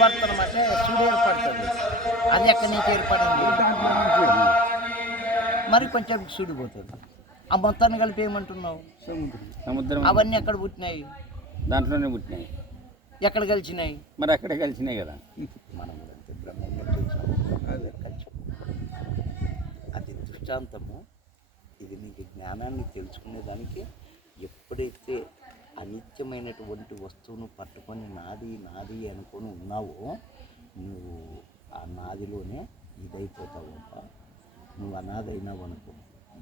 ప్రవర్తనం అంటే సుడు ఏర్పడుతుంది. అది ఎక్కడి నుంచి ఏర్పడింది? మరి కొంచెం సుడిపోతుంది. ఆ మొత్తాన్ని కలిపి ఏమంటున్నావు? సముద్రం. అవన్నీ ఎక్కడ పుట్టినాయి? దాంట్లోనే పుట్టినాయి. ఎక్కడ కలిసినాయి? మరి అక్కడే కలిసినాయి కదా. మనం కూడా అంతే, బ్రహ్మంగా చూసాం, అదే కలిసి. అది దృష్టాంతము. ఇది నీకు జ్ఞానాన్ని తెలుసుకునేదానికి ఎప్పుడైతే అనిత్యమైనటువంటి వస్తువును పట్టుకొని నాది నాది అనుకొని ఉన్నావో నువ్వు ఆ నాదిలోనే ఇదైపోతావు. నువ్వు అనాథైనావు అనుకో,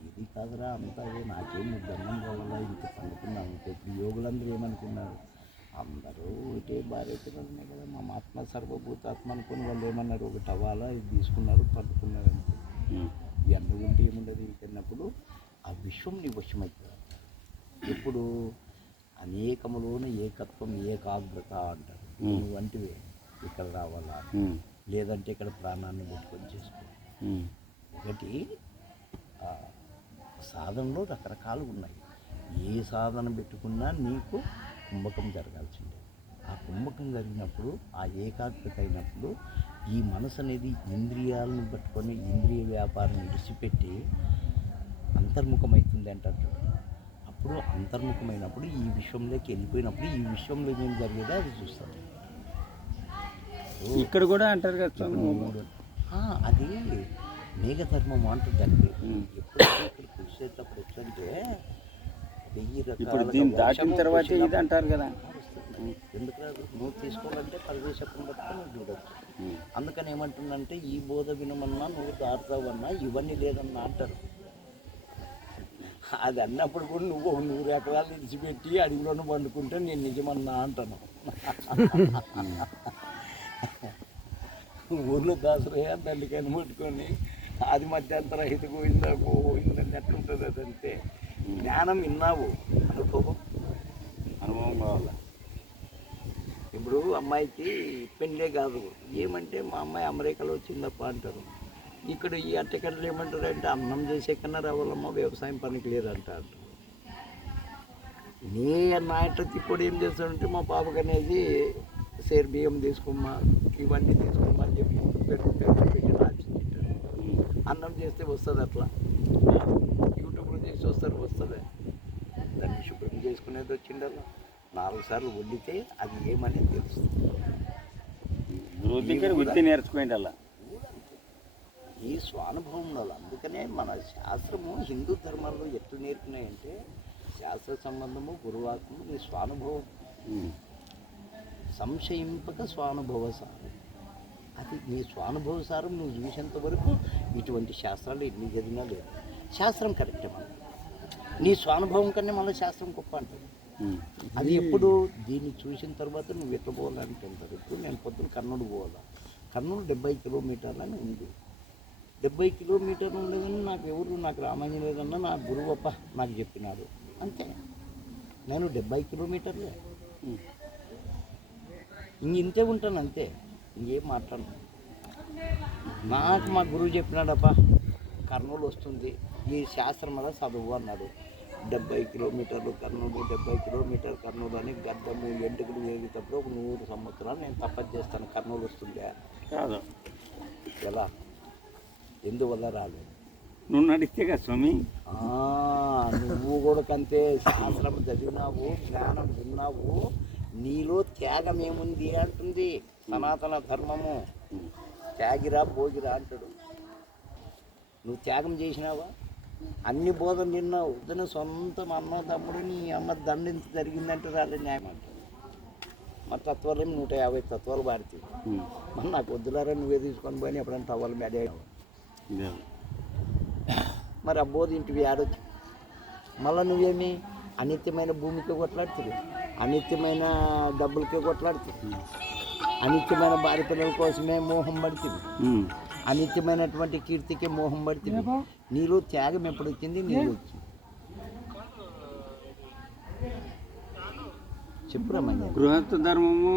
ఇది కాదురా అంతా నాకేం దండం కావాలా ఇంత పండుకున్నావు. ఇప్పుడు యోగులందరూ ఏమనుకున్నారు? అందరూ ఒకటే భార్యతలనే కదా, మా ఆత్మ సర్వభూతాత్మ అనుకుని వాళ్ళు ఏమన్నారు? ఒకటి అవ్వాలా, ఇది తీసుకున్నారు, పట్టుకున్నారు అంటే ఎండ ఉంటే ఏముండదు. తిన్నప్పుడు ఆ విశ్వం నీ వశమవుతుంది. ఎప్పుడు అనేకములోని ఏకత్వం ఏకాగ్రత అంటారు. నువ్వు వంటివే ఇక్కడ రావాలా, లేదంటే ఇక్కడ ప్రాణాన్ని పెట్టుకొని చేసుకో. ఒకటి సాధనలో రకరకాలు ఉన్నాయి. ఏ సాధన పెట్టుకున్నా నీకు కుంభకం జరగాల్సిందే. ఆ కుంభకం జరిగినప్పుడు, ఆ ఏకాగ్రత అయినప్పుడు ఈ మనసు అనేది ఇంద్రియాలను పట్టుకొని ఇంద్రియ వ్యాపారం విడిచిపెట్టి అంతర్ముఖమవుతుంది అంటారు. అప్పుడు అంతర్ముఖమైనప్పుడు ఈ విశ్వంలోకి వెళ్ళిపోయినప్పుడు ఈ విశ్వంలో ఏం జరిగేదో అది చూస్తాం. ఇక్కడ కూడా అంటారు కదా అది మేఘధర్మం అంటుందండి. ఎప్పుడైతే ఇక్కడ చూసేటప్పుడు వచ్చంటే 1000 రకాల దీన్ని దాటిన తర్వాత ఇది అంటారు కదా. ఎందుకు రాదు? నువ్వు తీసుకోవాలంటే పరిదేశం బట్టి నువ్వు చూడవచ్చు. అందుకని ఏమంటుందంటే ఈ బోధ వినమన్నా నువ్వు దాటుతావన్నా ఇవన్నీ లేదన్నా అంటారు. అది అన్నప్పుడు కూడా నువ్వు 100 ఎకరాలు విడిచిపెట్టి అడవిలోనూ పండుకుంటే నేను నిజమన్నా అంటాను. ఊర్లో దాసరయ్య తల్లికని ముట్టుకొని అది మధ్యంతర హిత గోవిందని ఎట్లుంటుంది. అదంతే. జ్ఞానం విన్నావు, అనుభవం కావాలి. ఇప్పుడు అమ్మాయికి పెళ్ళే కాదు, ఏమంటే మా అమ్మాయి అమెరికాలో వచ్చిందప్ప అంటారు. ఇక్కడ ఈ అట్టెకట్లు ఏమంటారు అంటే అన్నం చేసే కన్నా రావాలమ్మా, వ్యవసాయం పనికి లేదంటారు. నా ఎట్ట తిప్పుడు ఏం చేస్తాడంటే మా పాపకు అనేది సేర్ బియ్యం తీసుకోమ్మా, ఇవన్నీ తీసుకోమ్మా అని చెప్పి పెట్టి రాల్చింటాడు. అన్నం చేస్తే వస్తుంది. అట్లా యూట్యూబ్లో చేసి వస్తుంది. దాన్ని శుభ్రం చేసుకునేది వచ్చిండల్లా 4 సార్లు వండితే అది ఏమనేది తెలుస్తుంది. నేర్చుకోండి అలా ఈ స్వానుభవం ఉండాలి. అందుకనే మన శాస్త్రము హిందూ ధర్మాల్లో ఎట్లు నేర్పినాయంటే శాస్త్ర సంబంధము గురువాక్యము నీ స్వానుభవం సంశయింపక స్వానుభవ సారం. అది నీ స్వానుభవ సారం నువ్వు చూసేంత వరకు ఇటువంటి శాస్త్రాలు ఎన్ని చదివినా లేదు. శాస్త్రం కరెక్టే మన నీ స్వానుభవం కన్నా మళ్ళీ శాస్త్రం గొప్ప అంటుంది. అది ఎప్పుడు దీన్ని చూసిన తర్వాత నువ్వు ఎట్లా పోవాలంటే అంటారు. ఇప్పుడు నేను పొద్దున్న కర్నూలు పోవాలా, కర్నూలు 70 కిలోమీటర్లని ఉంది. 70 కిలోమీటర్లు ఉండేదని నాకు రామాంజనేయులన్నా నా గురువప్ప నాకు చెప్పినాడు. అంతే. నేను 70 కిలోమీటర్లే ఇంతే ఉంటాను, అంతే. ఇంకేం మాట్లాడను. నాకు మా గురువు చెప్పినాడప్ప కర్నూలు వస్తుంది, ఈ శాస్త్రం వల్ల చదువు అన్నాడు. 70 కిలోమీటర్లు కర్నూలు, 70 కిలోమీటర్ కర్నూలు అని గడ్డము ఎంటుకలు వేగేటప్పుడు ఒక 100 సంవత్సరాలు నేను తపస్సు చేస్తాను. కర్నూలు వస్తుందే కాదు. ఎలా? ఎందువల్ల రాలేదు? నువ్వు నడిస్తే కదా స్వామి. నువ్వు కూడా కంతే. శాస్త్రం చదివినావు, జ్ఞానం విన్నావు, నీలో త్యాగం ఏముంది అంటుంది సనాతన ధర్మము. త్యాగిరా భోగిరా అంటాడు. నువ్వు త్యాగం చేసినావా? అన్ని బోధన తిన్నావు. వద్దని సొంత అన్న తమ్ముడు నీ అమ్మ దండింత జరిగిందంటే రాలే న్యాయం అంటాడు. మా తత్వాలు 150 తత్వాలు పాడుతుంది. మరి నాకు వద్దులారా నువ్వే తీసుకొని పోయి ఎప్పుడంటే అవ్వాలి మేడే. మరి అబ్బోది ఇంటివి ఆడొచ్చు. మళ్ళీ నువ్వేమి అనిత్యమైన భూమికి కొట్లాడుతుంది, అనిత్యమైన డబ్బులకే కొట్లాడుతుంది, అనిత్యమైన భార్య పిల్లల కోసమే మోహం పడుతుంది, అనిత్యమైనటువంటి కీర్తికే మోహం పడుతుంది. నీలో త్యాగం ఎప్పుడు వచ్చింది? నీలో వచ్చింది. చెప్పురమ్మా. గృహస్థ ధర్మము,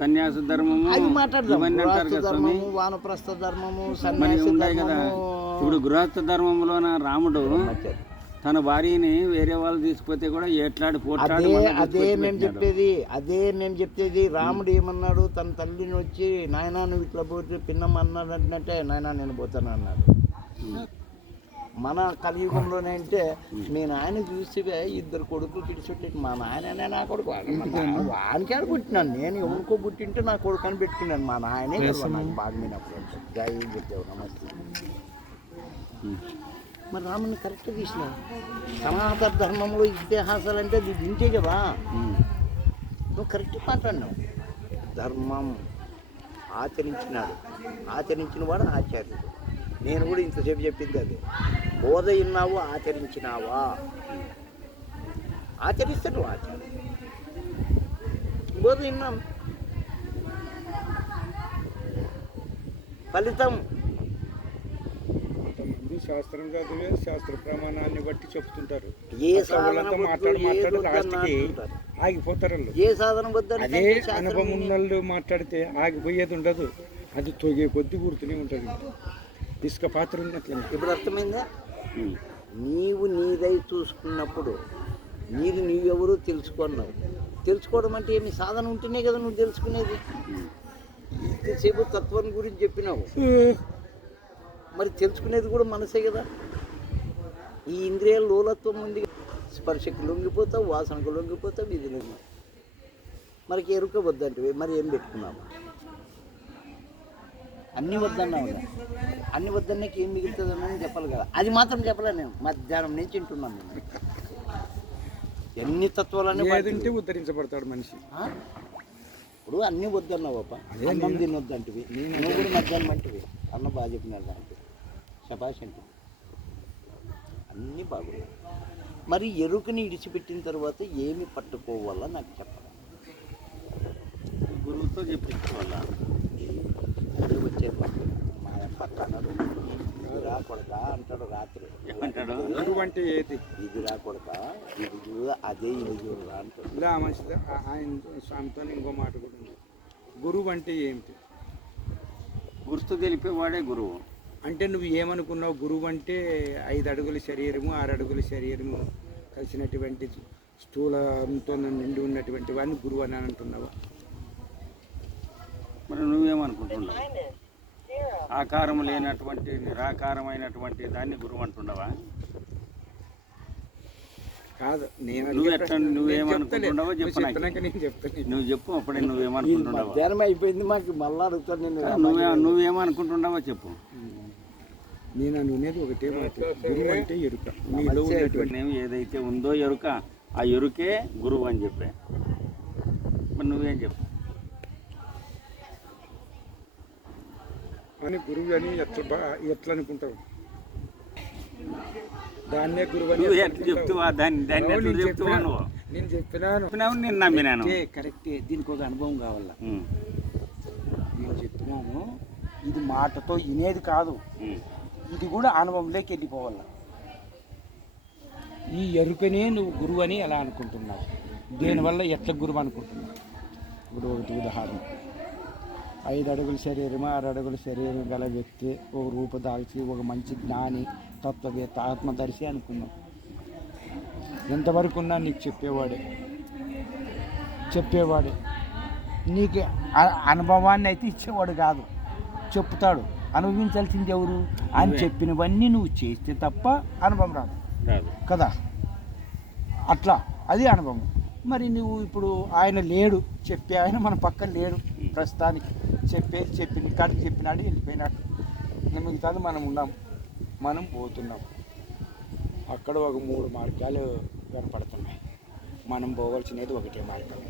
సన్యాస ధర్మము అవి మాట్లాడదాం. గృహస్థ ధర్మము, వానప్రస్థ ధర్మము, సన్యాస ఉన్నాయి కదా. ఇప్పుడు గృహస్థ ధర్మంలోన రాముడు తన భార్యని వేరే వాళ్ళు తీసుకుపోతే కూడా ఎట్లాడి పోట్లాడి అదే నేను చెప్పేది రాముడు ఏమన్నాడు, తన తల్లిని వచ్చి నాయనా నువ్వు ఇట్లా పోతే పిన్నమ్మ అన్నాడంటే నాయనా నేను పోతాను అన్నాడు. మన కలియుగంలోనే అంటే నేను ఆయన చూసి ఇద్దరు కొడుకులు కిడిచిపెట్టి మా నాయననే నా కొడుకు వానికి ఆడ పుట్టినాను, నేను ఎవరికో పుట్టింటే నా కొడుకు అని పెట్టుకున్నాను. మా నాయనే నాకు బాగా మీనప్పుడు జై గురుదేవ్ నమస్తే. మరి రాముని కరెక్ట్గా తీసిన సనాతన ధర్మంలో ఇతిహాసాలు అంటే అది వింటే కదా నువ్వు కరెక్ట్ మాట్లాడినావు. ధర్మం ఆచరించిన వాడు ఆచార్యుడు. నేను కూడా ఇంతసేపు చెప్పింది అదే, బోధ విన్నావు ఆచరించినావా, ఆచరిస్తే నువ్వు ఆచార్యుడు. బోధ విన్నాం, ఫలితం శాస్త్రం చదివే శాస్త్ర ప్రమాణాన్ని బట్టి చెప్తుంటారు. ఏ సాధన ఆగిపోతారు. ఏ సాధన అదే అనుభవం ఉన్నోళ్ళు మాట్లాడితే ఆగిపోయేది ఉండదు, అది తొగే కొద్ది గుర్తునే ఉంటుంది. ఇసుక పాత్ర ఉన్నట్లే. ఇప్పుడు అర్థమైందా? నీవు నీదై చూసుకున్నప్పుడు నీవెవరో తెలుసుకున్నావు. తెలుసుకోవడం అంటే ఏమి సాధన ఉంటేనే కదా నువ్వు తెలుసుకునేది. ఇంతసేపు తత్వం గురించి చెప్పినావు, మరి తెలుసుకునేది కూడా మనసే కదా. ఈ ఇంద్రియాల లోలత్వం ఉంది, స్పర్శకు లొంగిపోతావు, వాసనకు లొంగిపోతావు, ఇది లేదు. మనకి ఎరుక వద్దంటే మరి ఏం పెట్టుకున్నాము? అన్నీ వద్దన్నావు కదా, అన్ని వద్దన్నాక ఏం మిగులుతుందని చెప్పాలి కదా. అది మాత్రం చెప్పలే నేను, మధ్యాహ్నం నుంచి వింటున్నాను నేను. ఎన్ని తత్వాలన్నీ తింటే ఉద్ధరించబడతాడు మనిషి. ఇప్పుడు అన్నీ వద్దన్నావు అప్ప, అన్నం తినొద్దంటివి, నువ్వు కూడా మధ్యాహ్నం అంటివి, అన్న బాగా చెప్పినాడు దాంట్లో శబాష్ అంటే అన్నీ బాగున్నాయి. మరి ఎరుకని ఇడిచిపెట్టిన తర్వాత ఏమి పట్టుకోవాలా నాకు చెప్పాలి. గురువుతో చెప్పించుకోవాలా. అది వచ్చే మా పక్క అన్నాడు, ఇది రాకూడదా అంటాడు రాత్రి. ఏమంటాడు? గురువు అంటే ఏది? ఇది రాకూడదా, ఇది చూడ అదే ఇది చూడరా అంటాడు. ఇలా మంచిది. ఆయన స్వామితో ఇంకో మాట కూడా ఉంది. గురువు అంటే ఏమిటి? గుర్తు తెలిపేవాడే గురువు. అంటే నువ్వు ఏమనుకున్నావు? గురువు అంటే 5 అడుగుల శరీరము 6 అడుగుల శరీరము కలిసినటువంటి స్థూలంతో నిండి ఉన్నటువంటి వాడిని గురువు అని అంటున్నావు. మరి నువ్వేమనుకుంటున్నావు? ఆకారం లేనటువంటి నిరాకారమైనటువంటి దాన్ని గురువు అంటున్నావా? కాదు, నేను నువ్వేమనుకుంటున్నావో చెప్పు. నువ్వు చెప్పు అప్పుడే నువ్వేమనుకుంటున్నావో. మధ్యాహ్నం అయిపోయింది మాకు, మళ్ళా అడుగుతాను నేను. నువ్వేమనుకుంటున్నావో చెప్పు. నేను అనుకునేది ఒకటే మాట, గురువు అంటే ఎరుక. నీలో ఉన్నటువంటి ఏదైతే ఉందో ఎరుక, ఆ ఎరుకే గురువు అని చెప్పా. మరి నువ్వేం చెప్పు అని గురువు అని ఎట్లా అనుకుంటావు? దాన్నే గురువు అని చెప్తావా? నేను చెప్పినాను, నేను నమ్మినాను. కరెక్టే. దీనికి ఒక అనుభవం కావాలా. నేను చెప్పినాను, ఇది మాటతో వినేది కాదు, ఇది కూడా అనుభవంలోకి వెళ్ళిపోవాల. ఈ ఎరుకనే నువ్వు గురువు అని ఎలా అనుకుంటున్నావు? దీనివల్ల ఎట్లా గురువు అనుకుంటున్నావు? ఇప్పుడు ఒకటి ఉదాహరణ, 5 అడుగుల శరీరం 6 అడుగుల శరీరం గల వ్యక్తి ఒక రూపదాల్చి ఒక మంచి జ్ఞాని తత్వవేత్త ఆత్మదర్శి అనుకున్నాం. ఎంతవరకు ఉన్నా నీకు చెప్పేవాడే నీకు అనుభవాన్ని అయితే ఇచ్చేవాడు కాదు, చెప్తాడు. అనుభవించాల్సింది ఎవరు? ఆయన చెప్పినవన్నీ నువ్వు చేస్తే తప్ప అనుభవం రాదు కదా. అట్లా అది అనుభవం. మరి నువ్వు ఇప్పుడు ఆయన లేడు, చెప్పే ఆయన మన పక్కన లేడు ప్రస్తుతానికి. చెప్పిన కాడికి చెప్పినాడు, వెళ్ళిపోయినాడు. మిగతాది మనం ఉన్నాం, మనం పోతున్నాం. అక్కడ ఒక 3 మార్గాలు కనపడుతున్నాయి. మనం పోవాల్సినది ఒకటే మార్గం.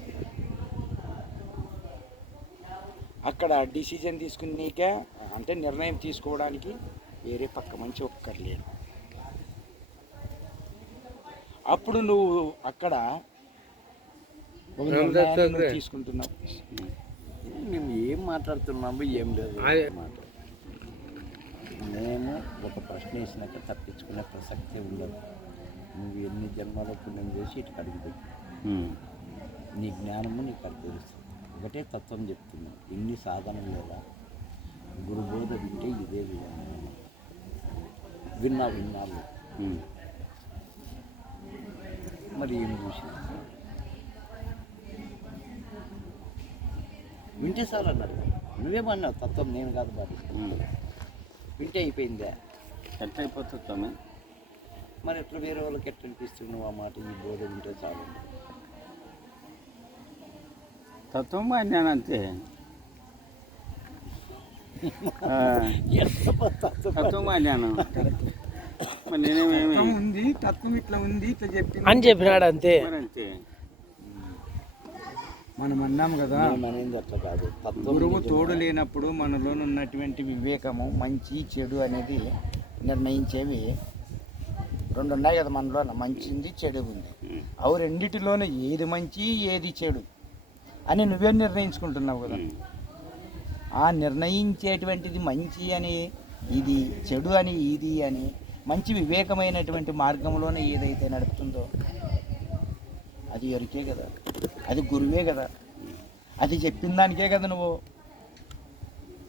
అక్కడ డిసిజన్ తీసుకునేకే అంటే నిర్ణయం తీసుకోవడానికి వేరే పక్క మంచి ఒక్కర్లేడు. అప్పుడు నువ్వు అక్కడ ఒక నిర్ణయాన్ని తీసుకుంటున్నావు. మేము ఏం మాట్లాడుతున్నాము ఏం లేదు. మేము ఒక ప్రశ్న వేసినాక తప్పించుకునే ప్రసక్తే ఉండదు. నువ్వు ఎన్ని జన్మలో పుణ్యం చేసి ఇటు అడిగిపెట్టు, నీ జ్ఞానము నీకు అర్థిస్తుంది. ఒకటే తత్వం చెప్తున్నాను, ఇన్ని సాధనలు లేదా. గురుబోధ వింటే ఇదే విధానం. విన్నాళ్ళు మరి ఏం చూసి వింటే చాలు అన్నారు. నువ్వేమన్నావు తత్వం, నేను కాదు బాబు. వింటే అయిపోయిందే. ఎట్లా అయిపోతుంది స్వామి? మరి ఎట్లా వేరే వాళ్ళకి ఎట్లా అనిపిస్తుంది నువ్వు ఆ మాట, ఈ బోధ వింటే చాలు. తత్వం నేను అంతే. తత్వం నేను మరి నేనేమేమి ఉంది, తత్వం ఇట్లా ఉంది, ఇట్లా చెప్పి అని చెప్పినాడు అంతే. అంతే. మనం అన్నాం కదా, అనేది అట్లా కాదు. తత్వం గురువు తోడు లేనప్పుడు మనలో ఉన్నటువంటి వివేకము, మంచి చెడు అనేది నిర్ణయించేవి రెండు ఉన్నాయి కదా మనలో, మంచిది చెడు ఉంది. అవి రెండిటిలోనే ఏది మంచి ఏది చెడు అని నువ్వే నిర్ణయించుకుంటున్నావు కదా. ఆ నిర్ణయించేటువంటిది మంచి అని ఇది, చెడు అని ఇది అని, మంచి వివేకమైనటువంటి మార్గంలోనే ఏదైతే నడుపుతుందో అది ఎరికే కదా, అది గురువే కదా. అది చెప్పిన దానికే కదా నువ్వు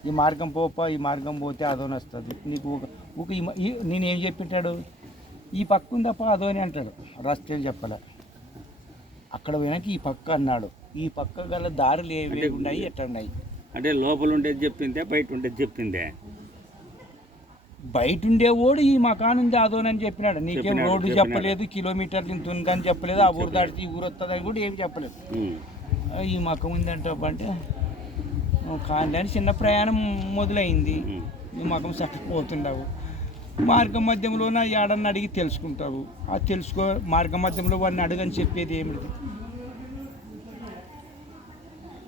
ఈ మార్గం పోపా, ఈ మార్గం పోతే అదోని వస్తుంది నీకు. ఒక నేనేం చెప్పింటాడు, ఈ పక్క ఉందప్ప అదోని అంటాడు, రాష్ట్రం చెప్పలే. అక్కడ పోయినాక ఈ పక్క అన్నాడు, ఈ పక్క గల దారులు ఏవి ఉన్నాయి ఎట్లా ఉన్నాయి అంటే లోపల ఉండేది చెప్పిందే, బయట ఉండేది చెప్పిందే. బయట ఉండేవాడు ఈ మకాన్ ఉంది అదోనని చెప్పినాడు. నీకేం రోడ్డు చెప్పలేదు, కిలోమీటర్లు ఇంత ఉందని చెప్పలేదు, ఆ ఊరు దాటితే ఈ ఊరు వస్తుందని కూడా ఏమి చెప్పలేదు. ఈ మకం ఉందంటే అంటే కానీ అని చిన్న ప్రయాణం మొదలైంది. ఈ మకం చచ్చిపోతుండవు. మార్గ మధ్యంలోన ఏడన్నా అడిగి తెలుసుకుంటావు. ఆ తెలుసుకో మార్గ మధ్యంలో వాడిని అడగని చెప్పేది ఏమిటి?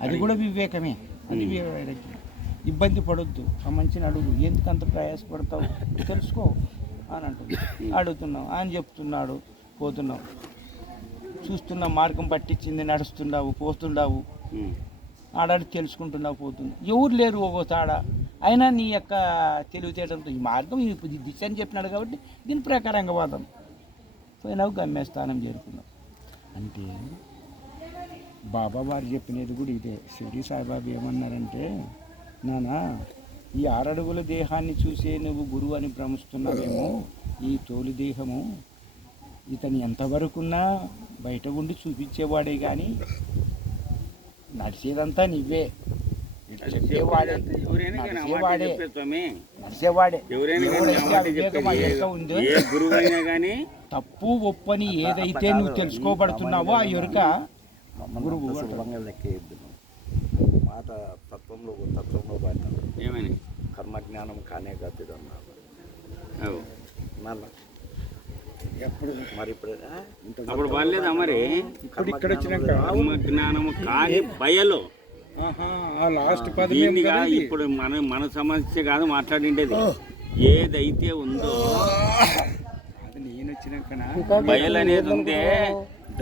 అది కూడా వివేకమే. అది ఇబ్బంది పడొద్దు, ఆ మంచిని అడుగు, ఎందుకు అంత ప్రయాసపడతావు, తెలుసుకో అని అంటుంది. అడుగుతున్నావు, ఆయన చెప్తున్నాడు, పోతున్నావు, చూస్తున్నావు, మార్గం పట్టించింది, నడుస్తున్నావు, పోతున్నావు, ఆడాడి తెలుసుకుంటున్నావు, పోతుంది. ఎవరు లేరు ఒక తాడ, అయినా నీ యొక్క తెలివితేటంతో ఈ మార్గం ఈ దిశ అని చెప్పినాడు కాబట్టి దీని ప్రకారంగా వాదం పోయినావు, గమ్యస్థానం చేరుకున్నావు. అంటే బాబా వారు చెప్పినది కూడా ఇదే. షిరిడి సాయిబాబా ఏమన్నారంటే, నానా ఈ 6 అడుగుల దేహాన్ని చూసే నువ్వు గురువు అని భ్రమిస్తున్నావేమో, ఈ తోలు దేహము ఇతను ఎంతవరకున్నా బయట ఉండి చూపించేవాడే కానీ నడిచేదంతా నువ్వే, చెప్పేవాడే, నడిచేవాడే, నడిచేవాడే. ఉందో గురువైనా కానీ తప్పు ఒప్పని ఏదైతే నువ్వు తెలుసుకోబడుతున్నావో ఆ ఎరుక గురువు లెక్కేయద్దు. మాట తత్వంలో పాడినాడు. ఏమని? కర్మజ్ఞానం కానే కాదు అన్నారు. ఎప్పుడు మరి ఇప్పుడు అప్పుడు బాగాలేదా మరి? ఇక్కడ వచ్చినాక జ్ఞానము కానీ బయలు లాస్ట్ ఇప్పుడు మన సమస్య కాదు మాట్లాడిండేది. ఏదైతే ఉందో నేను వచ్చినాక బయలు అనేది ఉందే,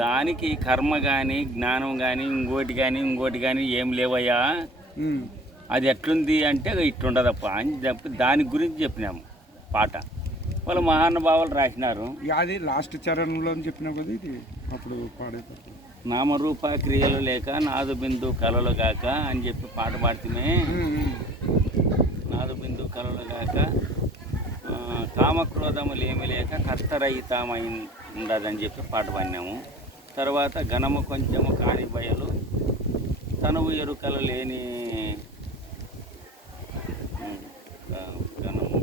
దానికి కర్మ కానీ జ్ఞానం కానీ ఇంకోటి కానీ ఏం లేవయ్యా. అది ఎట్లుంది అంటే ఇట్లుండదప్ప అని చెప్పి దాని గురించి చెప్పినాము పాట. వాళ్ళు మహానుభావులు రాసినారు. అది లాస్ట్ చరణంలో చెప్పినావు కదా ఇది, అప్పుడు పాడేటప్పుడు నామరూప క్రియలు లేక నాదు బిందు కలలు గాక అని చెప్పి పాట పాడితే, నాదు బిందు కలలు గాక కామక్రోధములు ఏమి లేక కర్తరహితమై ఉండదని చెప్పి పాట పాడినాము. తర్వాత ఘనము కొంచెము కాని బయలు తనువు ఎరుకలు లేని, ఘనము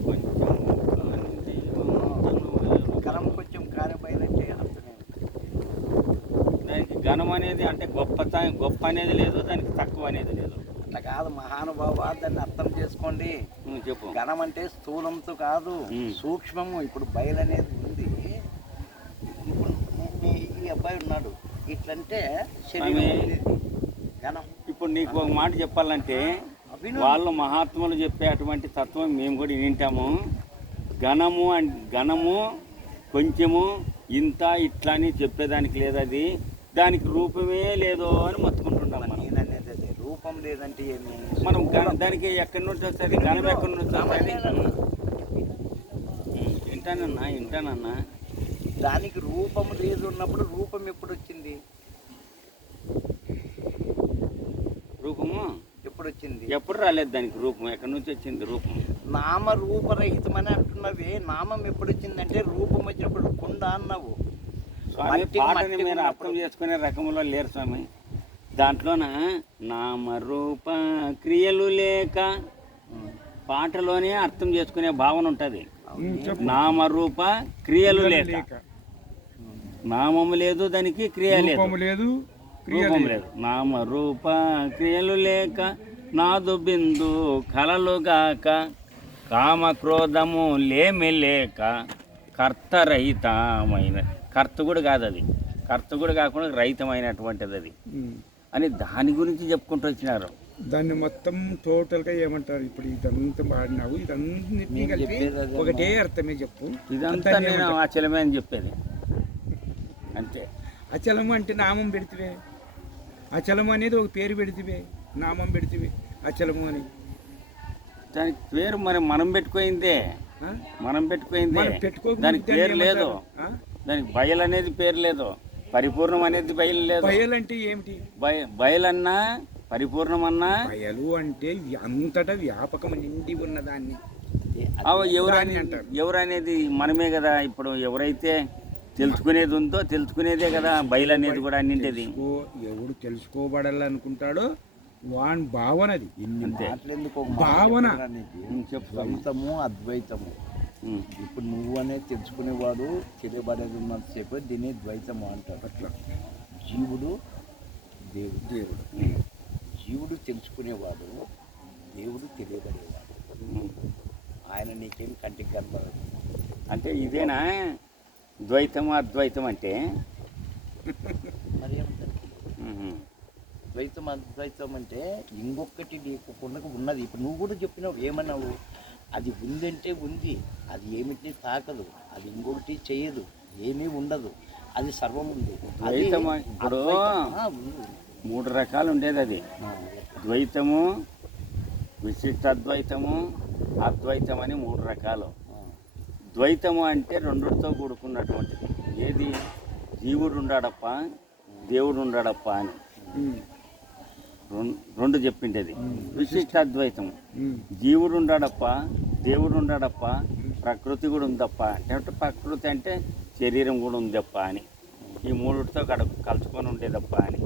కొంచెం కాని బయలంటే అర్థమే. దానికి ఘనం అనేది అంటే గొప్ప అనేది లేదు, దానికి తక్కువ అనేది లేదు. అట్లా కాదు మహానుభావ, దాన్ని అర్థం చేసుకోండి. చెప్పు. ఘనం అంటే స్థూలంతో కాదు, సూక్ష్మము. ఇప్పుడు బయలు అనేది ఉంది. ఇప్పుడు ఈ అబ్బాయి ఉన్నాడు, ఇట్లంటే ఘనం. ఇప్పుడు నీకు ఒక మాట చెప్పాలంటే, వాళ్ళు మహాత్ములు చెప్పే అటువంటి తత్వం మేము కూడా వింటాము. ఘనము కొంచెము ఇంత ఇట్లా అని చెప్పేదానికి లేదు, అది దానికి రూపమే లేదో అని మొత్తుకుంటున్నాం. నేననేది అదే, రూపం లేదంటే ఏమి మనం దానికి ఎక్కడి నుంచి వస్తుంది, ఘనం ఎక్కడి నుంచి వస్తుంది? వింటానన్నా. దానికి రూపం లేదు ఉన్నప్పుడు రూపం ఎప్పుడు వచ్చింది? రూపము ఎప్పుడు వచ్చింది? ఎప్పుడు రాలేదు దానికి రూపం. ఎక్కడి నుంచి వచ్చింది రూపం? నామ రూపరహితమని అంటున్నవి. నామం ఎప్పుడు వచ్చిందంటే రూపం వచ్చినప్పుడు కుండ అన్నావు. స్వామి మట్టికి పాటని మట్టి మీరు ఉన్నప్పుడు. అర్థం చేసుకునే రకంలో లేరు స్వామి. దాంట్లోన నామరూప క్రియలు లేక పాటలోనే అర్థం చేసుకునే భావన ఉంటుంది. నామరూప క్రియలు లేక, నామము లేదు దానికి, క్రియ లేదు, రూపం లేదు. నామరూప క్రియలు లేక నాదు బిందు కలలుగాక కామ క్రోధము లేమి లేక కర్తరహితమైన, కర్త కూడా కాదు అది, కర్త కూడా కాకుండా రహితమైనటువంటిది అది అని దాని గురించి చెప్పుకుంటూ వచ్చినారు. దాన్ని మొత్తం టోటల్గా ఏమంటారు? ఇప్పుడు ఇదంతా పాడినావు, ఇదన్నిటినీ కలిపి ఒకటే అర్థమే చెప్పు. ఇదంతా నేను అచలమే అని చెప్పేది అంతే. అచలము అంటే నామం పెడితివే, అచలము అనేది ఒక పేరు పెడితివే, నామం పెడితివే అచలము అని. దానికి పేరు మరి మనం పెట్టుకోయిందే, ఆ? మనం పెట్టుకోయిందే, మనం పెట్టుకోకపోతే దానికి పేరు దాన్ని లేదు. ఏమంటారు? ఆ? దానికి బయలు అనేది పేరు లేదు, పరిపూర్ణం అనేది బయలు లేదు. బయలు అంటే ఏమిటి? బయలన్నా పరిపూర్ణమన్నా బయలు అంటే అంతటా వ్యాపకం నిండి ఉన్నదాన్ని ఎవరని అంటారు. ఎవరనేది మనమే కదా. ఇప్పుడు ఎవరైతే తెలుసుకునేది ఉందో తెలుసుకునేదే కదా బయలు అనేది కూడా నిండేది. ఎవడు తెలుసుకోబడాలనుకుంటాడో వాని భావనది. అంతే. మాటలెందుకు ఒక భావన. మాట నీకు? చెప్పు. ద్వైతము అద్వైతము. ఇప్పుడు నువ్వు అనేది తెలుసుకునేవాడు తెలియబడేది ఉన్నంతసేపు దీన్ని ద్వైతము అంటారు. అట్లా జీవుడు దేవుడు జీవుడు తెలుసుకునేవాడు, దేవుడు తెలియబడేవాడు. ఆయన నీకేం కంటికి కనబడదు. అంటే ఇదేనా ద్వైతము అద్వైతం అంటే? మరి ఏమంటారు? ద్వైతం అద్వైతం అంటే ఇంకొకటి నీకు ఉన్నది. ఇప్పుడు నువ్వు కూడా చెప్పినావు, ఏమన్నావు? అది ఉందంటే ఉంది, అది ఏమిటి తాకదు, అది ఇంకొకటి చేయదు, ఏమీ ఉండదు, అది సర్వం ఉంది. ద్వైతం ఇప్పుడు ఉంది. 3 రకాలు ఉండేది అది. ద్వైతము, విశిష్ట అద్వైతము, అద్వైతం అని 3 రకాలు. ద్వైతము అంటే రెండుతో కూడుకున్నటువంటిది. ఏది? జీవుడు ఉండాడప్ప, దేవుడు ఉండాడప్ప అని రెండు చెప్పిండేది. విశిష్ట అద్వైతము జీవుడు ఉండాడప్ప, దేవుడు ఉండాడప్ప, ప్రకృతి కూడా ఉందప్ప. అంటే ప్రకృతి అంటే శరీరం కూడా ఉందప్ప అని, ఈ మూడుతో కలుసుకొని ఉండేదప్ప అని.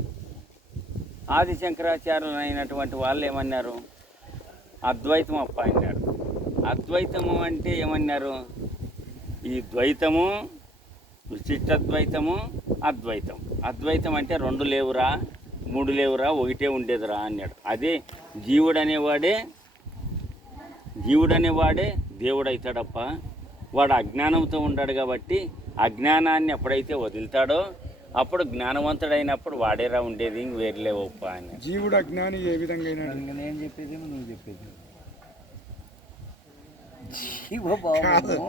ఆది శంకరాచార్యులు అయినటువంటి వాళ్ళు ఏమన్నారు? అద్వైతం అప్ప అన్నారు. అద్వైతము అంటే ఏమన్నారు? ఈ ద్వైతము, విశిష్టాద్వైతము, అద్వైతం. అద్వైతం అంటే 2 లేవురా, 3 లేవురా, ఒకటే ఉండేదిరా అన్నాడు. అదే జీవుడు అనేవాడే దేవుడు అవుతాడప్ప. వాడు అజ్ఞానంతో ఉన్నాడు కాబట్టి అజ్ఞానాన్ని ఎప్పుడైతే వదులుతాడో అప్పుడు జ్ఞానవంతుడైనప్పుడు వాడేరా ఉండేది, ఇంక వేరులేవప్ప అని. జీవుడు అజ్ఞాని ఏ విధంగా అయినాడు? నేను చెప్పేది నువ్వు చెప్పేది జీవభావము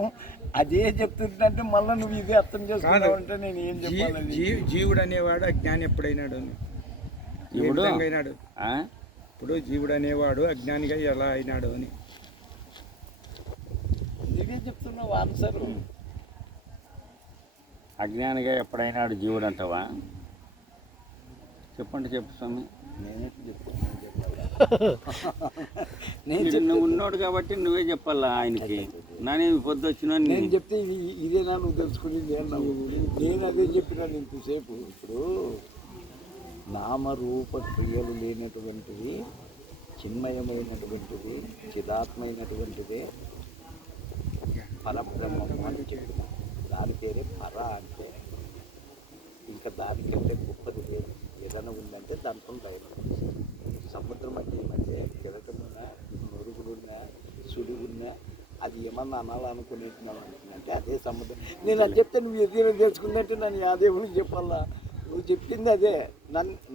అదే చెప్తుంటే మళ్ళీ నువ్వు ఇదే అర్థం చేసుకున్నావంటే నేను ఏం చెప్పాలి? జీవుడు అనేవాడు అజ్ఞాని ఎప్పుడైనాడు? ఏ ఇప్పుడు విధంగా అయినాడు? ఇప్పుడు జీవుడు అనేవాడు అజ్ఞానిగా ఎలా అయినాడు అని నువ్వే చెప్తున్నావు ఆన్సర్. అజ్ఞానిగా ఎప్పుడైనాడు జీవుడు అంటావా? చెప్పు స్వామి. నేనే చెప్తాను. నువ్వు ఉన్నాడు కాబట్టి నువ్వే చెప్పాలా ఆయనకి. నానే పొద్దు వచ్చిన నేను చెప్తే ఇదేనా నువ్వు తెలుసుకునేది అన్నావు. నేను అదే చెప్పినాను ఇంతసేపు. ఇప్పుడు నామరూప క్రియలు లేనటువంటిది, చిన్మయమైనటువంటిది, చిదాత్మైనటువంటిది పరబ్రహ్మము అని చెప్పిన. దాని పేరే పర అంటే. ఇంకా దానికంటే గొప్పది లేదు. ఏదైనా ఉందంటే దాంట్లో ధైర్యం. సముద్రం అంటే ఏమంటే కెరటమున్నా, నురుగులున్నా, సుడుగున్నా, అది ఏమన్నా అనాలనుకునేట్టున్నావు అనుకున్నంటే అదే సముద్రం. నేను అది చెప్తే నువ్వు ఎదురు తెలుసుకున్నట్టే నన్ను యాదేవుడికి చెప్పాలా? నువ్వు చెప్పింది అదే.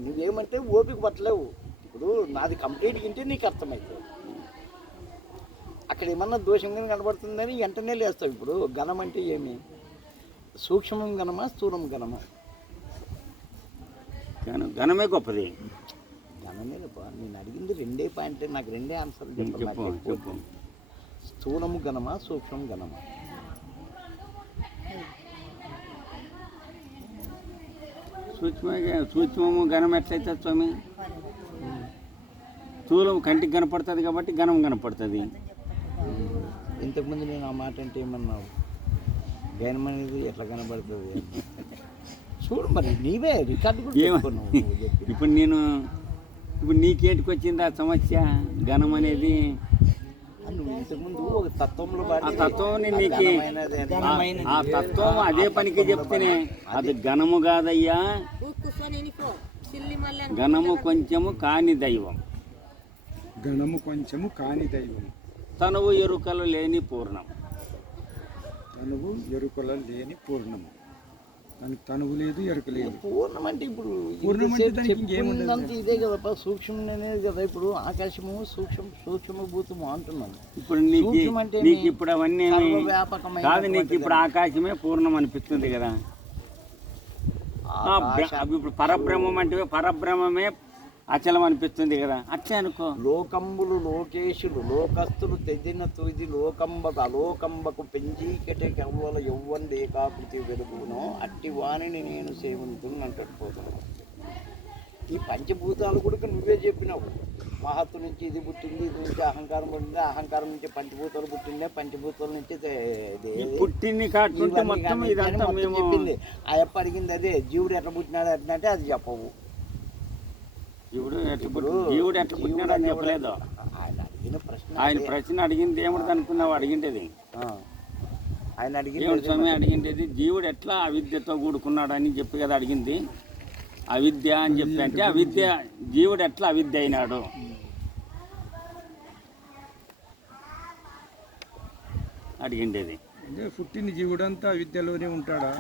నువ్వేమంటే ఓపిక పట్టలేవు. ఇప్పుడు నాది కంప్లీట్గా వింటే నీకు అర్థమవుతుంది. అక్కడ ఏమన్నా దోషంగా కనబడుతుందని వెంటనే లేస్తావు. ఇప్పుడు ఘనం అంటే ఏమి? సూక్ష్మం ఘనమా, స్థూలం ఘనమా? ఘనమే గొప్పది. ఘనమే. నేను అడిగింది 2 పాయింట్, నాకు 2 ఆన్సర్లు చెప్పు. స్థూలము ఘనమా, సూక్ష్మం ఘనమా? సూక్ష్మము ఘనం ఎట్లయితే స్వామి? స్థూలం కంటికి కనపడుతుంది కాబట్టి ఘనం కనపడుతుంది. ఇంతకుముందు నేను ఆ మాట అంటే ఏమన్నావు? ఘనం అనేది ఎట్లా కనబడుతుంది? చూడు మరి నీవే రికార్డు కూడా ఏమ- పెట్టుకున్నావు నువ్వు చెప్పి. ఇప్పుడు నీకేంటికి వచ్చింది ఆ సమస్య ఘనం అనేది? నువ్వు ఇంతకుముందు ఒక తత్వంలో ఆ తత్వం నీకు ఆ తత్వం అదే పనికి చెప్తేనే అది ఘనము కాదయ్యా, ఘనము కొంచెము కాని దైవం, ఘనము కొంచెము కాని దైవం, తనువు ఎరుకలు లేని పూర్ణం. తనువు ఎరుకల లేని పూర్ణము. దానికి తనువు లేదు, ఎరుక లేదు. పూర్ణం అంటే ఇప్పుడు పూర్ణం అంటే దానికి ఇంకేముండదు. చెప్పుకున్నంత ఇదే కదా సూక్ష్మం అనేది కదా. ఇప్పుడు ఆకాశము సూక్ష్మభూతము అంటున్నాను. ఇప్పుడు సూక్ష్మం అంటే నీకు ఇప్పుడు అవన్నీ సర్వవ్యాపకమైన కాదు, నీకు ఇప్పుడు ఆకాశమే పూర్ణం అనిపిస్తుంది కదా. ఇప్పుడు పరబ్రహ్మం అంటే పరబ్రహ్మమే అచలం అనిపిస్తుంది కదా, అట్లే అనుకో. లోకంబులు లోకేశులు లోకస్తులు తెదిన తుది లోకంబకు అలోకంబకు పెంచీకటే కవ్వల యవ్వన్ ఏకాకృతి వెలుగునో అట్టి వాణిని నేను సేవంతుని అంటాడు పోతున్నాను. ఈ పంచభూతాలు కూడా నువ్వే చెప్పినావు. మహత్తు నుంచి ఇది పుట్టింది, ఇది నుంచి అహంకారం పుట్టింది, అహంకారం నుంచి పంచభూతాలు పుట్టిందే, పంచభూతాల నుంచి పుట్టింది కాకుంటే మొత్తం ఇదంతా మేము చెప్పింది. ఆ ఎప్ప అడిగింది అదే, జీవుడు ఎట్లా పుట్టినాడు అంటే అది చెప్పవు. జీవుడు ఎట్లా పుట్టినాడు అని చెప్పలేదు. ఆయన ప్రశ్న అడిగింది ఏమిటి అనుకున్నావు? అడిగిండేది ఆయన అడిగింది దేవుడు స్వామి అడిగిండేది జీవుడు ఎట్లా అవిద్యతో కూడుకున్నాడు అని చెప్పి కదా అడిగింది. అవిద్య అని చెప్పి అంటే అవిద్య, జీవుడు ఎట్లా అవిద్య అయినాడు? అడిగిండేది. అంటే పుట్టిన జీవుడంతా విద్యలోనే ఉంటాడా?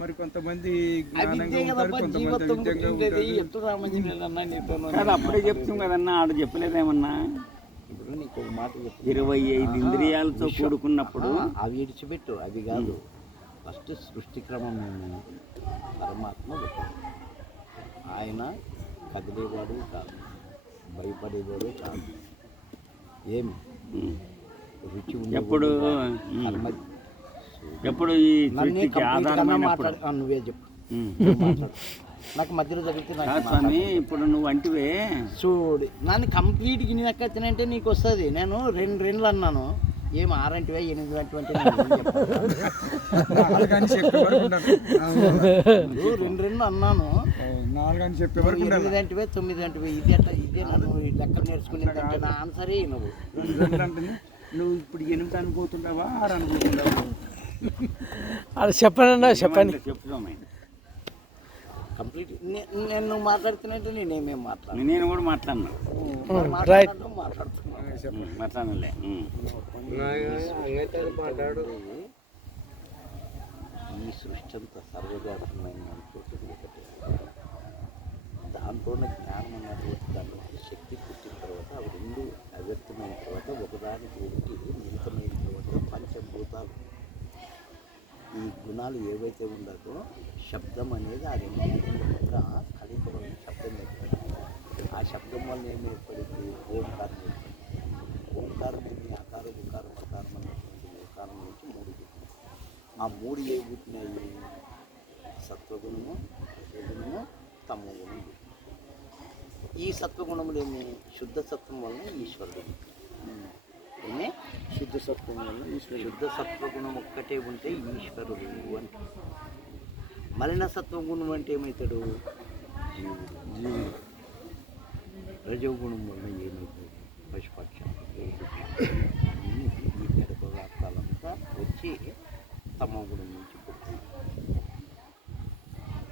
మరి కొంతమంది జ్ఞానంగా ఉంటారు, కొంతమంది అవిద్యంగా ఉంటారు. కాదు అప్పుడే చెప్తాం కదన్నా, ఆడు చెప్పలేదేమన్నా? ఇప్పుడు నీకు ఒక మాట 25 ఇంద్రియాలతో కూడుకున్నప్పుడు అవి విడిచిపెట్టు, అది కాదు. ఫస్ట్ సృష్టి క్రమం పరమాత్మ ఒకడు. ఆయన కదిలేవాడు కాదు, భయపడేవాడు కాదు. ఏమి రుచి ఎప్పుడు ఎప్పుడు ఈ సృష్టికి ఆధారమైనప్పుడు నువ్వే చెప్పు. నాకు మధ్యలో జరిగితే స్వామి ఇప్పుడు నువ్వు అంటివే చూడు, నన్ను కంప్లీట్ గిన్నెక్కచ్చినంటే నీకు వస్తుంది. నేను 2 రెండ్లు అన్నాను, ఏం 6 అంటివే 8 అంటివి అంటే 2 రెండ్లు అన్నాను. 4 అని చెప్పే వరకు 8 అంటివే 9 అంటివే. ఇదే నన్ను లెక్కలు నేర్చుకునేదంటే నా ఆన్సరే నువ్వు. నువ్వు ఇప్పుడు 8 అనుకుంటున్నావా 6 అనుకుంటున్నావా? అది చెప్పండి చెప్పు. కంప్లీట్ నేను మాట్లాడుతున్నట్టు నేనేమేమి మాట్లాడు, నేను కూడా మాట్లాడినా మాట్లాడలే. ఈ సృష్టి అంతా సర్వవ్యాపకమైన ఒకటి. దాంట్లోనే జ్ఞానం అన్నటువంటి దాంట్లో శక్తి పుట్టిన తర్వాత అవి 2 అవ్యక్తమైన తర్వాత ఒకదానికి ఒకటి మిళితమైన తర్వాత పంచభూతాలు, ఈ గుణాలు ఏవైతే ఉండదో శబ్దం అనేది ఆ 2 కలిపి శబ్దం ఏర్పడింది. ఆ శబ్దం వల్ల ఏం ఏర్పడింది? ఓంకారం ఏర్పడింది. ఓంకారం ఏంటి? ఆకారం ఉకారం అకారం అనేటువంటి ఓంకారం నుంచి 3 పుట్టినాయి. ఆ 3 ఏవి పుట్టినాయి? సత్వగుణము, రజోగుణము, తమో గుణం. ఈ సత్వగుణములు ఏమి? శుద్ధ సత్వం వలన ఈశ్వరుడు. ఏమే? శుద్ధ సత్వం వలన ఈశ్వరుడు. శుద్ధ సత్వగుణం ఒక్కటే ఉంటే ఈశ్వరుడు అంటే. మలిన సత్వగుణం అంటే ఏమవుతాడు? జీవుడు. రజోగుణం వలన ఏమవుతుంది? పశుపక్షం. ఈ పెద్ద పదార్థాలంతా వచ్చి తమో గుణం నుంచి పుట్టింది.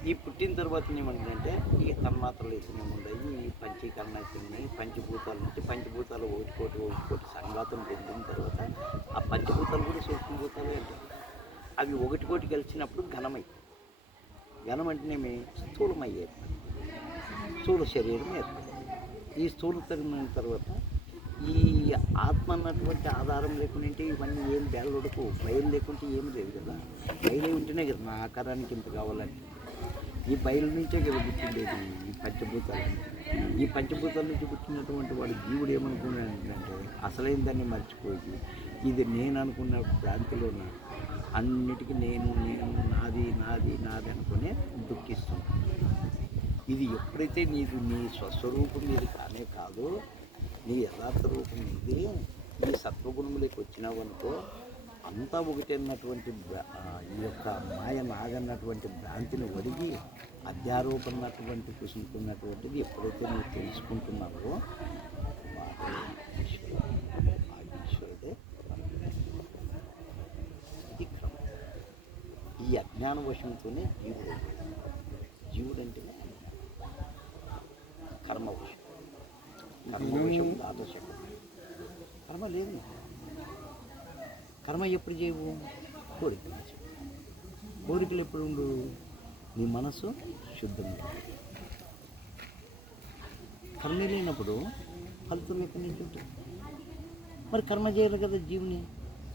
ఈ పుట్టిన తర్వాత ఏమంటుందంటే ఈ తన్మాత్రలు ఎత్తునేముంటాయి, ఈ పంచీకరణ ఎత్తున్నాయి. పంచభూతాల నుంచి పంచభూతాలు ఒకటి సంఘాతం చెందిన తర్వాత ఆ పంచభూతాలు కూడా సూక్ష్మభూతాలే అంటారు. అవి ఒకటి కలిసినప్పుడు ఘనమవుతాయి. ఘనం అంటేనేమి? స్థూలమయ్యేది. స్థూల శరీరం ఏర్పడింది. ఈ స్థూల తగిన తర్వాత ఈ ఆత్మ అన్నటువంటి ఆధారం లేకుంటే ఇవన్నీ ఏం బేళ్ళొడుకు. బయలు లేకుంటే ఏమి లేదు కదా. బయలే ఉంటేనే కదా నా ఆకారానికి ఇంత కావాలంటే. ఈ బయలు నుంచే కదా పుట్టిండేది ఈ పంచభూతాలు. ఈ పంచభూతాల నుంచి పుట్టినటువంటి వాడు జీవుడు ఏమనుకున్నాడంటే అసలైన దాన్ని మర్చిపోయి ఇది నేను అనుకున్న భ్రాంతిలో అన్నిటికీ నేను నాది అనుకునే దుఃఖిస్తున్నాను. ఇది ఎప్పుడైతే నీకు నీ స్వస్వరూపం ఇది కానే కాదు, నీ యథార్థ రూపం ఇది, ఈ సత్వగుణములకు వచ్చినావు అనుకో, అంతా ఒకటి అన్నటువంటి ఈ యొక్క మాయ నాగన్నటువంటి భ్రాంతిని ఒడిగి అధ్యారోపన్నటువంటి కుసుంటున్నటువంటిది ఎప్పుడైతే నువ్వు తెలుసుకుంటున్నావో వాడే ఈశ్వరుడు. ఆ ఈశ్వరుడే ఇది క్రమం. ఈ అజ్ఞాన వశంతోనే జీవుడు అంటే కర్మవశం. కర్మవశం దాదశకం. కర్మ లేదు. కర్మ ఎప్పుడు చేయవు? కోరికలు. కోరికలు ఎప్పుడు ఉండు? నీ మనసు శుద్ధంగా. కర్మ లేనప్పుడు ఫలితం ఎక్కడి నుంచి ఉంటుంది? మరి కర్మ చేయాలి కదా జీవుని.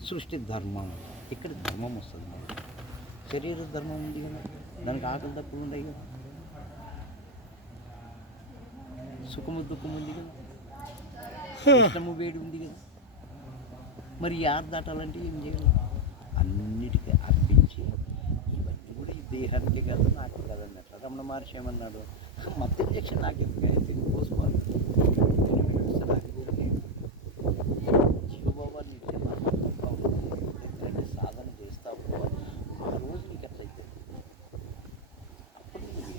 సృష్టి ధర్మం. ఇక్కడ ధర్మం వస్తుంది. శరీర ధర్మం ఉంది కదా, దానికి ఆకలి తక్కువ ఉన్నాయి కదా, సుఖము దుఃఖం ఉంది కదా, ఇష్టము వేడి ఉంది కదా. మరి యార్ దాటాలంటే ఏం చేయాలి? అన్నిటికీ అర్పించి ఇవన్నీ కూడా ఈ దేహానికి కదా నాకు కదన్నట్లు రమణ మహర్షి ఏమన్నాడు? మత్తు ఇంజక్షన్ నాకు ఎందుకు పోసుకోవాలి జీవభావాన్ని ఎక్కడైతే సాధన చేస్తావు ఆ రోజు నీకు ఎట్లయితే అప్పుడు నువ్వు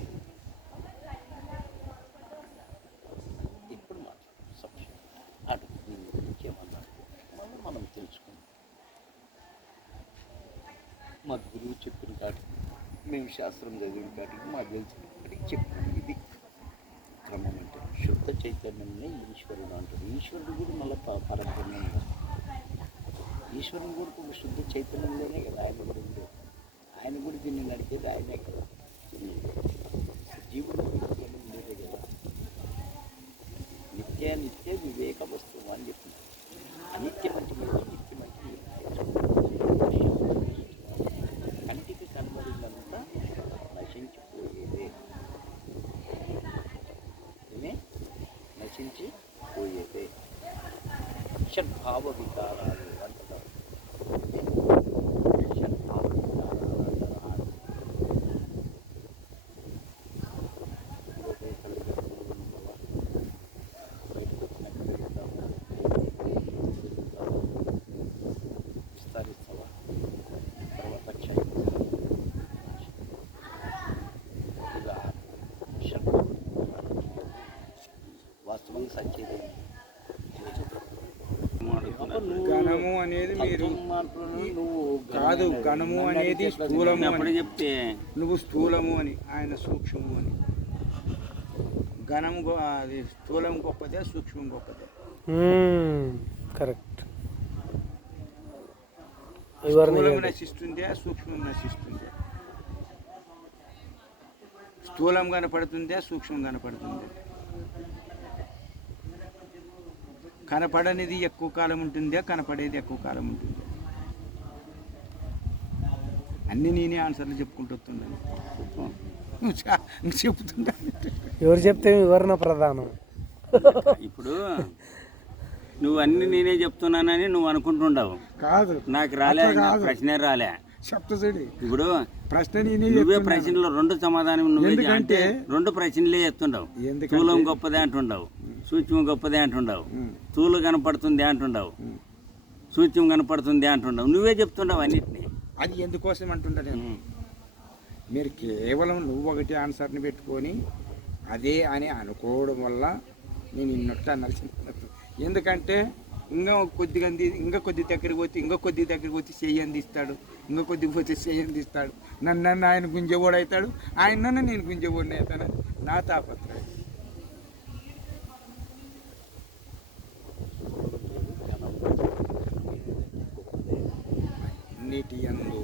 ఇప్పుడు మాట్లాడు సబ్జెక్ట్ అటు దీని గురించి ఏమన్నాడు మనం తెలుసుకుందాం. మా గురువు చెప్పిన కాటికి, మేము శాస్త్రం చదివిన కాటికి, మా తెలిసిన కాటికి చెప్పాను. ఇది క్రమం అంటే శుద్ధ చైతన్యంలో ఈశ్వరుడు అంటాడు. ఈశ్వరుడు కూడా మళ్ళీ పరబ్రహ్మం కదా. ఈశ్వరుని కూడా ఒక శుద్ధ చైతన్యంలోనే కదా ఆయన కూడా ఉండేది. ఆయన కూడా దీన్ని నడిచేది ఆయనే కదా. జీవుడు ఉండేదే కదా. నిత్య వివేక వస్తువు అని చెప్పింది. అనిత్యం అంటే నిత్యం అంటే కంటికి కనబడిందంతా నశించిపోయేదే. నశించిపోయేదే. షడ్భావ వికారాలు అంటారు. షడ్భావ వికారాలు అంటారు. బయటకు వచ్చినట్టు విస్తరిస్తావా? తర్వాత ఇలా షడ్భావ వాస్తవంగా సచ్చేది గణము అనేది మీరు కాదు, గణము అనేది స్థూలము అప్పుడే అని చెప్తే నువ్వు స్థూలము అని, ఆయన సూక్ష్మము అని. గణము అది స్థూలం గొప్పదే, సూక్ష్మం గొప్పదే. కరెక్ట్. స్థూలం నశిస్తుందే, సూక్ష్మం నశిస్తుందే. స్థూలం కనపడుతుందే, సూక్ష్మం కనపడుతుంది. కనపడనిది ఎక్కువ కాలం ఉంటుందే, కనపడేది ఎక్కువ కాలం ఉంటుంది. అన్నీ నేనే ఆన్సర్లు చెప్పుకుంటూ వస్తున్నాను. నువ్వు చెప్తుంటా. ఎవరు చెప్తే వివరణ ప్రధానం. ఇప్పుడు నువ్వు అన్ని నేనే చెప్తున్నానని నువ్వు అనుకుంటుండవు. కాదు, నాకు రాలే, నాకు ప్రశ్నే రాలే. చెప్తాడు ఇప్పుడు ప్రశ్న నేనే నువ్వే చెప్తున్నాను. ప్రశ్నలో రెండు సమాధానం నువ్వే ఎందుకంటే రెండు ప్రశ్నలే చెప్తుండవు. స్థూలం గొప్పదే అంటుండవు, సూక్ష్మం గొప్పదే అంటుండవు, స్థూలం కనపడుతుంది అంటుండవు, సూక్ష్మం కనపడుతుంది అంటుండవు. నువ్వే చెప్తుండవు అన్నిటినీ. అది ఎందుకోసం అంటుంటా నేను. మీరు కేవలం నువ్వు ఒకటి ఆన్సర్ని పెట్టుకొని అదే అని అనుకోవడం వల్ల నేను ఇన్నట్టు అనాల్సి. ఎందుకంటే ఇంకా కొద్ది దగ్గరికి పోతే చెయ్యి అందిస్తాడు, ఇంకా కొద్దిగా పోతే చెయ్యి అందిస్తాడు. నన్ను ఆయన గుంజేవాడు అవుతాడు, ఆయన నన్ను నేను గుంజేవాడిని అవుతాను. నా తాపత్రయం. నీటి యందు